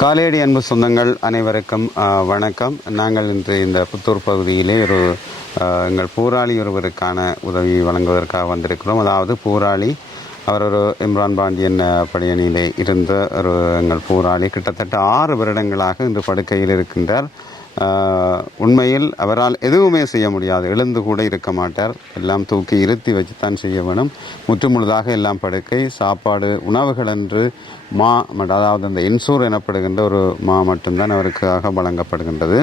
காலேடி அன்பு சொந்தங்கள் அனைவருக்கும் வணக்கம். நாங்கள் இன்று இந்த புத்தூர் பகுதியிலே ஒரு எங்கள் போராளி ஒருவருக்கான உதவி வழங்குவதற்காக வந்திருக்கிறோம். அதாவது போராளி அவர் ஒரு இம்ரான் பாண்டியன் பணியணியிலே இருந்த ஒரு எங்கள் போராளி. கிட்டத்தட்ட ஆறு வருடங்களாக இன்று படுக்கையில் இருக்கின்றார். உண்மையில் அவரால் எதுவுமே செய்ய முடியாது. எழுந்து கூட இருக்க மாட்டார். எல்லாம் தூக்கி இருத்தி வச்சுத்தான் செய்ய வேணும். முற்றுமுழுதாக எல்லாம் படுக்கை சாப்பாடு உணவுகள் என்று மா அதாவது அந்த இன்சூர் எனப்படுகின்ற ஒரு மா மட்டும்தான் அவருக்காக வழங்கப்படுகின்றது.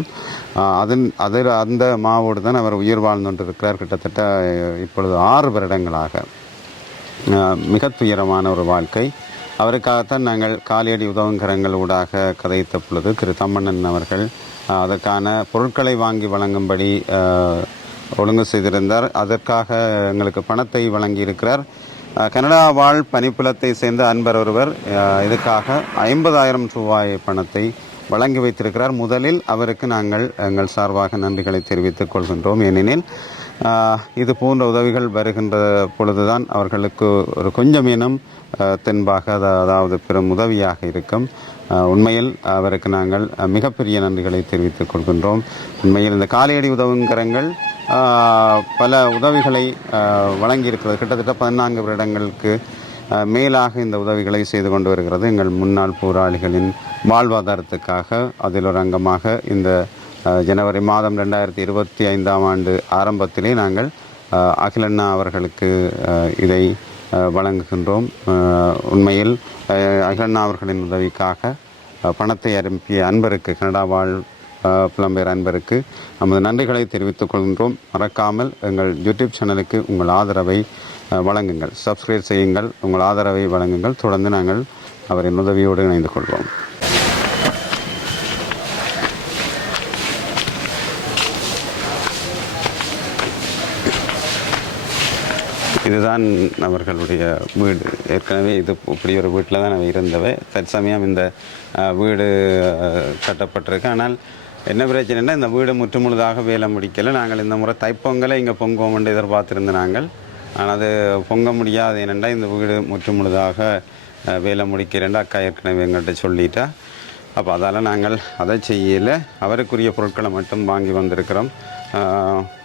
அதன் அதில் அந்த மாவோடு தான் அவர் உயிர் வாழ்ந்துகொண்டிருக்கிறார் கிட்டத்தட்ட இப்பொழுது ஆறு வருடங்களாக. மிக துயரமான ஒரு வாழ்க்கை. அவருக்காகத்தான் நாங்கள் காலியடி உதவுங்கரங்கள் ஊடாக கதைத்த பொழுது திரு தம்மண்ணன் அவர்கள் அதற்கான பொருட்களை வாங்கி வழங்கும்படி ஒழுங்கு செய்திருந்தார். அதற்காக எங்களுக்கு பணத்தை வழங்கியிருக்கிறார். கனடா வாழ் பனிப்புலத்தை சேர்ந்த அன்பர் ஒருவர் இதுக்காக ஐம்பதாயிரம் ரூபாய் பணத்தை வழங்கி வைத்திருக்கிறார். முதலில் அவருக்கு நாங்கள் எங்கள் சார்பாக நன்றிகளை தெரிவித்துக் கொள்கின்றோம். ஏனெனில் இது போன்ற உதவிகள் வருகின்ற பொழுதுதான் அவர்களுக்கு ஒரு கொஞ்சம் இனம் தென்பாக அதாவது பெரும் உதவியாக இருக்கும். உண்மையில் அவருக்கு நாங்கள் மிகப்பெரிய நன்றிகளை தெரிவித்துக் கொள்கின்றோம். உண்மையில் இந்த காலையடி உதவுங்கரங்கள் பல உதவிகளை வழங்கியிருக்கிறது. கிட்டத்தட்ட பதினான்கு வருடங்களுக்கு மேலாக இந்த உதவிகளை செய்து கொண்டு வருகிறது. எங்கள் முன்னாள் போராளிகளின் வாழ்வாதாரத்துக்காக அதில் ஒரு அங்கமாக இந்த ஜனவரி மாதம் ரெண்டாயிரத்தி இருபத்தி ஐந்தாம் ஆண்டு ஆரம்பத்திலே நாங்கள் அகிலண்ணா அவர்களுக்கு இதை வழங்குகின்றோம். உண்மையில் அகிலண்ணா அவர்களின் உதவிக்காக பணத்தை அனுப்பிய அன்பருக்கு கனடா வாழ் புலம்பெயர் அன்பருக்கு நமது நன்றிகளை தெரிவித்துக் கொள்கின்றோம். மறக்காமல் எங்கள் யூடியூப் சேனலுக்கு உங்கள் ஆதரவை வழங்குங்கள். சப்ஸ்கிரைப் செய்யுங்கள். உங்கள் ஆதரவை வழங்குங்கள். தொடர்ந்து நாங்கள் அவரின் உதவியோடு இணைந்து கொள்வோம். இதுதான் அவர்களுடைய வீடு. ஏற்கனவே இது இப்படி ஒரு வீட்டில் தான் அவை இருந்தவை. தற்சமயம் இந்த வீடு கட்டப்பட்டிருக்கு. ஆனால் என்ன பிரச்சனைனா இந்த வீடு முற்றுமுழுதாக வேலை முடிக்கலை. நாங்கள் இந்த முறை தைப்பொங்கலை இங்கே பொங்குவோம் என்று எதிர்பார்த்திருந்த நாங்கள். ஆனால் அது பொங்க முடியாது ஏனென்றா இந்த வீடு முற்றுமுழுதாக வேலை முடிக்கிறேன் அக்கா ஏற்கனவே எங்கள்கிட்ட சொல்லிட்டா. அப்போ அதால் நாங்கள் அதை செய்யலை. அவருக்குரிய பொருட்களை மட்டும் வாங்கி வந்திருக்கிறோம்.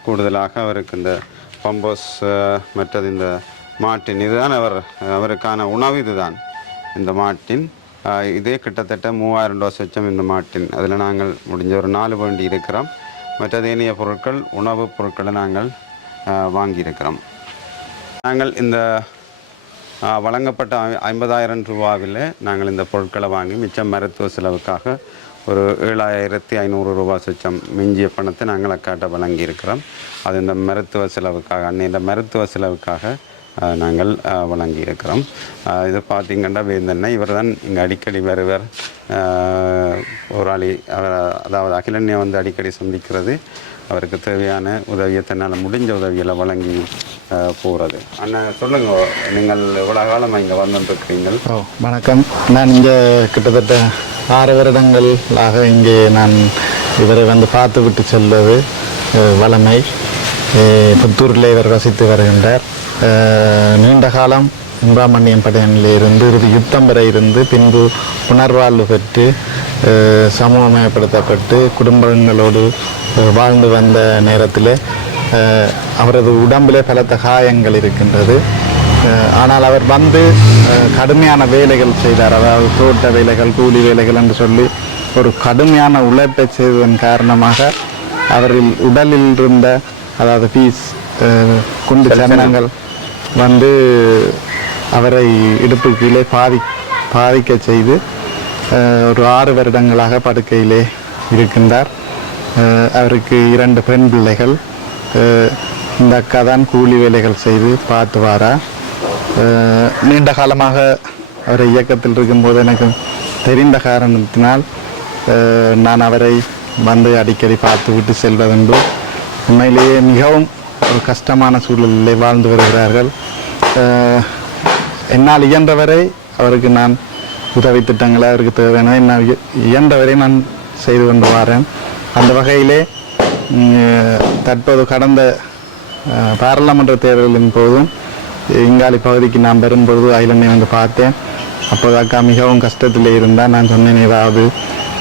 கூடுதலாக அவருக்கு இந்த பம்போஸ் மற்றது இந்த மாட்டின் இதுதான் அவர் அவருக்கான உணவு இதுதான். இந்த மாட்டின் இதே கிட்டத்தட்ட மூவாயிரம் டோஸ் வச்சோம் இந்த மாட்டின். அதில் நாங்கள் முடிஞ்ச ஒரு நாலு வேண்டி இருக்கிறோம். மற்றது ஏனைய பொருட்கள் உணவுப் பொருட்களை நாங்கள் வாங்கியிருக்கிறோம். நாங்கள் இந்த வழங்கப்பட்ட ஐ- ஐம்பதாயிரம் ரூபாவில் நாங்கள் இந்த பொருட்களை வாங்கி மிச்சம் மருத்துவ செலவுக்காக ஒரு ஏழாயிரத்தி ஐநூறு ரூபாய் சொச்சம் மிஞ்சிய பணத்தை நாங்கள் அக்காட்ட வழங்கியிருக்கிறோம். அது இந்த மருத்துவ செலவுக்காக அன்னைய மருத்துவ செலவுக்காக நாங்கள் வழங்கியிருக்கிறோம். இது பார்த்தீங்கன்னா வேந்தண்ணா இவர் தான் இங்கே அடிக்கடி வருவர். போராளி அவர் அதாவது அகிலண்ணியை வந்து அடிக்கடி சந்திக்கிறது. அவருக்கு தேவையான உதவியை தன்னால் முடிஞ்ச உதவிகளை வழங்கி போகிறது அண்ணா சொல்லுங்க நீங்கள் இவ்வளோ காலமாக இங்கே வந்துட்டுருக்கிறீங்கள் ஓ வணக்கம். நான் இங்கே கிட்டத்தட்ட ஆறு வருடங்களாக இங்கே நான் இவரை வந்து பார்த்து விட்டு செல்வது வளமை. புத்தூரில் இவர் வசித்து வருகின்றார். நீண்ட காலம் இம்ராமணியம் படையனில் இருந்து இறுதி யுத்தம் வரை இருந்து பின்பு புனர்வாழ்வு பெற்று சமூகமயப்படுத்தப்பட்டு குடும்பங்களோடு வாழ்ந்து வந்த நேரத்தில் அவரது உடம்பிலே பலத்த காயங்கள் இருக்கின்றது. ஆனால் அவர் வந்து கடுமையான வேலைகள் செய்தார். அதாவது தோட்ட வேலைகள் கூலி வேலைகள் என்று சொல்லி ஒரு கடுமையான உழைப்பை செய்ததன் காரணமாக அவரில் உடலில் இருந்த அதாவது பீஸ் குண்டு சரணங்கள் வந்து அவரை இடுப்பு கீழே பாதி பாதிக்க செய்து ஒரு ஆறு வருடங்களாக படுக்கையிலே இருக்கின்றார். அவருக்கு இரண்டு பெண் பிள்ளைகள். இந்த அக்கா தான் கூலி வேலைகள் செய்து பார்த்து வாரா. நீண்ட காலமாக அவரை இயக்கத்தில் இருக்கும்போது எனக்கு தெரிந்த காரணத்தினால் நான் அவரை வந்து அடிக்கடி பார்த்து விட்டு செல்வதுண்டு. உண்மையிலேயே மிகவும் ஒரு கஷ்டமான சூழலிலே வாழ்ந்து வருகிறார்கள். என்னால் இயன்றவரை அவருக்கு நான் உதவி திட்டங்களை அவருக்கு தேவையான நான் இயன்றவரை நான் செய்து கொண்டு வரேன். அந்த வகையிலே தற்போது கடந்த பாராளுமன்ற தேர்தலின் போதும் இங்காலி பகுதிக்கு நான் வரும்பொழுது ஐலண்டை வந்து பார்த்தேன். அப்போது அக்கா மிகவும் கஷ்டத்தில் இருந்தால் நான் சொன்னேன் ஏதாவது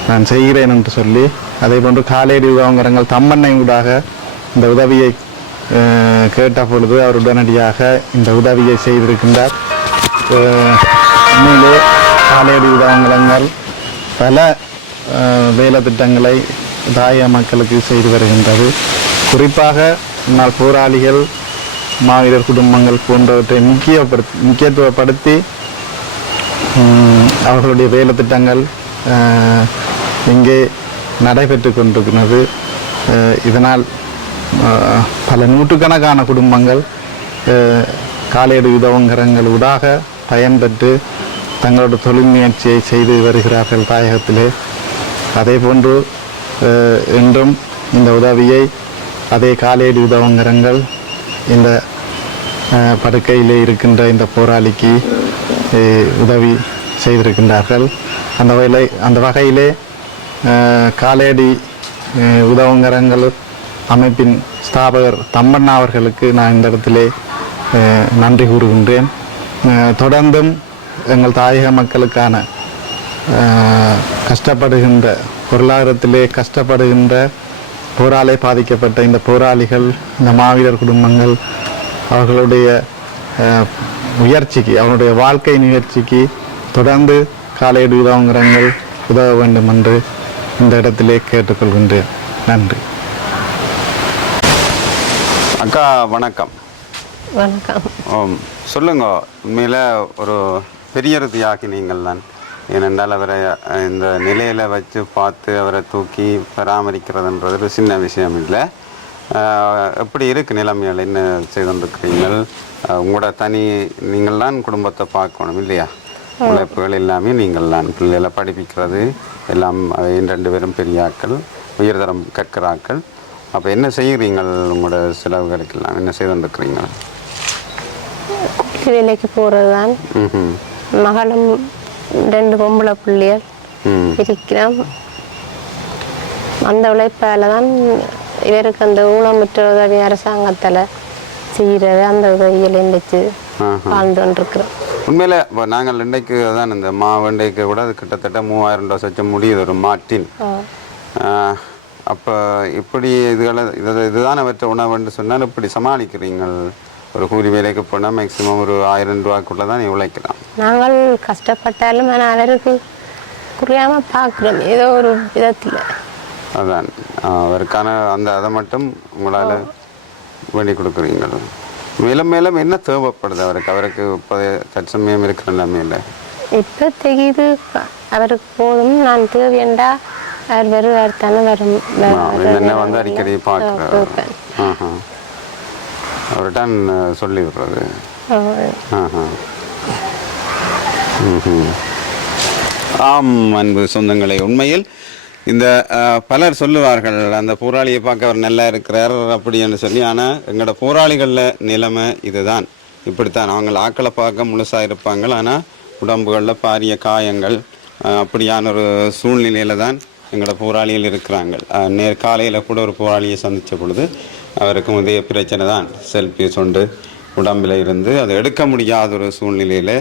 நான் செய்கிறேன் என்று சொல்லி. அதே போன்று காலேடி உதவங்கரங்கள் தம்மண்ணை ஊடாக இந்த உதவியை கேட்ட பொழுது அவர் உடனடியாக இந்த உதவியை செய்திருக்கின்றார். உண்மையிலே காலேடி உதவங்கரங்கள் பல வேலை திட்டங்களை தாய மக்களுக்கு செய்து வருகின்றது. குறிப்பாக முன்னாள் போராளிகள் மாவீரர் குடும்பங்கள் போன்றவற்றை முக்கியப்படுத்தி முக்கியத்துவப்படுத்தி அவர்களுடைய வேலை திட்டங்கள் இங்கே நடைபெற்று கொண்டிருக்கிறது. இதனால் பல நூற்றுக்கணக்கான குடும்பங்கள் காலேடு உதவங்கரங்கள் ஊடாக பயன்பெற்று தங்களோட தொழில் முயற்சியை செய்து வருகிறார்கள் தாயகத்திலே. அதே போன்று அஹ், இன்றும் இந்த உதவியை அதே காலேடு உதவங்கரங்கள் இந்த படுக்கையில் இருக்கின்ற இந்த போராளிக்கு உதவி செய்திருக்கின்றார்கள். அந்த வகையிலே அந்த வகையிலே காலேடி உதவங்கரங்கள் அமைப்பின் ஸ்தாபகர் தம்மண்ணா அவர்களுக்கு நான் இந்த இடத்திலே நன்றி கூறுகின்றேன். தொடர்ந்தும் எங்கள் தாயக மக்களுக்கான கஷ்டப்படுகின்ற பொருளாதாரத்திலே கஷ்டப்படுகின்ற போராலே பாதிக்கப்பட்ட இந்த போராளிகள் இந்த மாவீரர் குடும்பங்கள் அவர்களுடைய முயற்சிக்கு அவனுடைய வாழ்க்கை முயற்சிக்கு தொடர்ந்து காலையீடு உதவுங்கிறங்கள் உதவ வேண்டும் என்று இந்த இடத்திலே கேட்டுக்கொள்கின்றேன். நன்றி. அக்கா வணக்கம். வணக்கம். சொல்லுங்க. உண்மையில் ஒரு பெரிய ஒரு தியாகி நீங்கள் தான் ஏனென்றால் அவரை இந்த நிலையில் வச்சு பார்த்து அவரை தூக்கி பராமரிக்கிறதுன்றது ஒரு சின்ன விஷயம் இல்லை. எப்படி இருக்கு நிலைமைகள்? என்ன செய்துருக்கிறீங்கள் உங்களோட தனி நீங்கள் தான் குடும்பத்தை பார்க்கணும் இல்லையா? உழைப்புகள் எல்லாமே நீங்கள் தான் பிள்ளைகளை படிப்பிக்கிறது எல்லாம் ரெண்டு பேரும் பெரியாக்கள் உயர்தரம் கற்கிறாக்கள் அப்போ என்ன செய்கிறீங்கள் உங்களோட செலவுகளுக்கெல்லாம் என்ன செய்துருக்கிறீங்க கூலி வேலைக்கு போகிறது தான் மகளும் ரெண்டு பொம்பளை பிள்ளைகள் ம். இருக்கிறோம் அந்த உழைப்பால் தான் இவருக்கு அந்த ஊனமுற்ற உதவி அரசாங்கத்தில் செய்கிறது அந்த உதவிகளையும் வச்சு. வாழ்ந்து கொண்டிருக்கிறோம். உண்மையில் இப்போ நாங்கள் இன்றைக்கு தான் இந்த மாவு இன்றைக்கு கூட அது கிட்டத்தட்ட மூவாயிரம் ரூபா வச்சு முடியுது ஒரு மாட்டின். அப்போ இப்படி இதுகளை இது இதுதான் அவற்றை உணவுன்னு சொன்னால் இப்படி சமாளிக்கிறீங்கள். ஒரு கூலி வேலைக்கு போனால் மேக்ஸிமம் ஒரு ஆயிரம் ரூபாய்க்குள்ளே தான் நீ உழைக்கலாம். நாங்கள் கஷ்டப்பட்டாலும் ஆனால் அவருக்கு குறையாமல் பார்க்குறோம் ஏதோ ஒரு விதத்தில். அதான். ஆ, அவருக்கான அந்த அதை மட்டும் உங்களால் வேண்டி கொடுக்குறீங்கள்? மேலும் மேலும் என்ன தேவைப்படுது அவருக்கு? அவருக்கு இப்போ தற்சமயம் இருக்கிற நிலைமையில். இப்போ தெரியுது? அவருக்கு போதும். நான் தேவையண்டா அவர் வருவார் தானே வரும். என்ன வந்து அடிக்கடி. ஆஹா. அவர்கிட்ட சொல்லி விடுறது ம்ஹும். ஆம் அன்பு சொந்தங்களை உண்மையில் இந்த பலர் சொல்லுவார்கள் அந்த போராளியை பார்க்க அவர் நல்லா இருக்கிறார் அப்படின்னு சொல்லி ஆனால் எங்களோட போராளிகளில் நிலைமை இதுதான். இப்படித்தான் அவங்க ஆக்களை பார்க்க முழுசாக இருப்பாங்க ஆனால் உடம்புகளில் பாரிய காயங்கள் அப்படியான ஒரு சூழ்நிலையில் தான் எங்களோட போராளிகள் இருக்கிறாங்க நேர் காலையில் கூட ஒரு போராளியை சந்தித்த பொழுது அவருக்கும் இதே பிரச்சனை தான் செல்ஃபி சொண்டு உடம்பில் இருந்து அதை எடுக்க முடியாத ஒரு சூழ்நிலையில்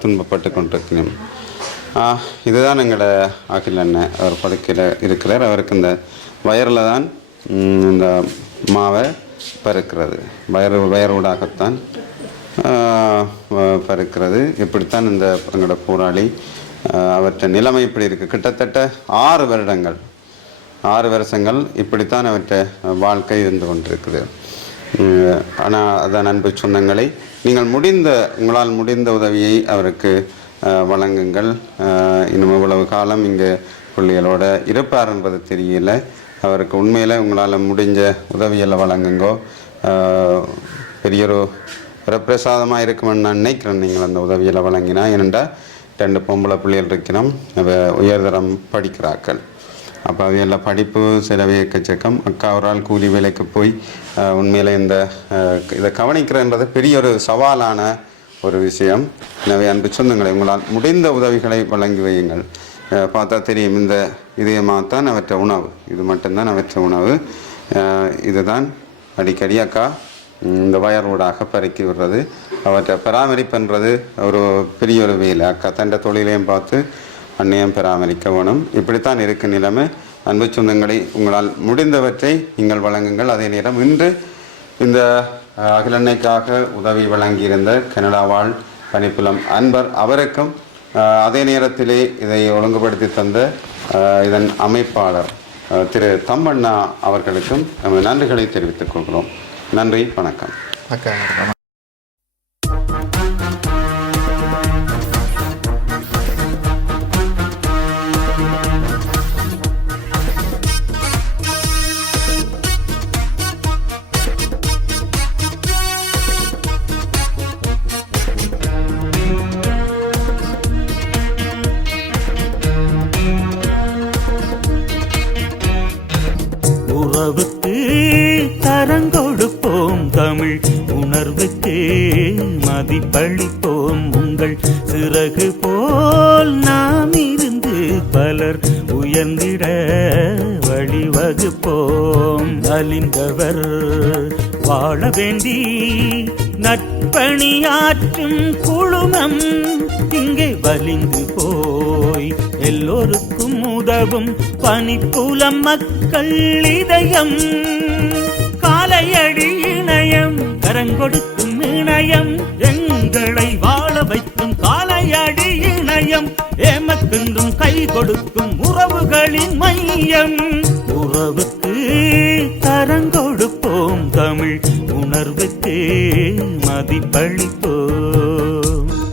துன்பப்பட்டு கொண்டிருக்கிறோம் இதுதான் எங்களோட அகில் அண்ணன் அவர் படுக்கையில் இருக்கிறார். அவருக்கு இந்த வயரில் தான் இந்த மாவை பருக்கிறது வயறு வயரூடாகத்தான் ஆஹ், பருக்கிறது இப்படித்தான் இந்த எங்களோட போராளி அவற்றை நிலைமை இப்படி இருக்குது கிட்டத்தட்ட ஆறு வருடங்கள் ஆறு வருஷங்கள் இப்படித்தான் அவற்றை வாழ்க்கை இருந்து கொண்டிருக்குது. ஆனால் அதான் அன்பு சொந்தங்களை நீங்கள் முடிந்த உங்களால் முடிந்த உதவியை அவருக்கு வழங்குங்கள். இன்னும் இவ்வளவு காலம் இங்கே பிள்ளைகளோட இருப்பார் என்பது தெரியல. அவருக்கு உண்மையில் உங்களால் முடிஞ்ச உதவியெல்லாம் வழங்குங்கோ. பெரியொரு பெரிய ஒரு இருக்குமென்னு நான் நினைக்கிறேன். நீங்கள் அந்த உதவியெல்லாம் வழங்கினா ஏனென்றால் ரெண்டு பொம்பளை பிள்ளைகள் இருக்கிறோம் அவ உயர்தரம் படிக்கிறாக்கள் அப்போ அவையெல்லாம் படிப்பு செலவு எக்கச்சக்கம் அக்கா ஒரு ஆள் கூலி வேலைக்கு போய் உண்மையில் இந்த இதை கவனிக்கிறன்றது பெரிய ஒரு சவாலான ஒரு விஷயம். எனவே அன்பு சொந்தங்களை உங்களால் முடிந்த உதவிகளை வழங்கி வையுங்கள். பார்த்தா தெரியும் இந்த இதயமாகத்தான் அவற்றை உணவு. இது மட்டும்தான் அவற்றை உணவு. இதுதான் அடிக்கடி அக்கா இந்த வயர்வூடாக பறக்கி விடுறது. அவற்றை பராமரிப்புன்றது ஒரு பெரிய ஒரு வேலை. அக்கா தண்ட தொழிலையும் பார்த்து அந்நியம் பராமரிக்க வேணும். இப்படித்தான் இருக்கு நிலைமை. அன்பு சொந்தங்களை உங்களால் முடிந்தவற்றை நீங்கள் வழங்குங்கள். அதே நேரம் இன்று இந்த அகிலன்னைக்காக உதவி வழங்கியிருந்த கனடா வாழ் அன்பர் அவருக்கும் அதே நேரத்திலே இதை ஒழுங்குபடுத்தி தந்த இதன் அமைப்பாளர் திரு தம்மண்ணா அவர்களுக்கும் நமது நன்றிகளை தெரிவித்துக் கொள்கிறோம். நன்றி வணக்கம். பழிப்போம் உங்கள் சிறகு போல் நாம் இருந்து பலர் உயர்ந்திட வழிவகுப்போம். அழிந்தவர் வாழ வேண்டி நட்பணியாற்றும் குழுமம் இங்கே வலிந்து போய் எல்லோருக்கும் உதவும் பனிப்புலம் மக்கள் இதயம். காலையடி இணையம் கரங்கொடுக்கும் இணையம் எங்க எங்களை வாழ வைக்கும் காலையடி இணையம் ஏமக்கென்றும் கை கொடுக்கும் உறவுகளின் மையம். உறவுக்கு தரங்கொடுப்போம் தமிழ் உணர்வுக்கு மதிப்பளிப்போம்.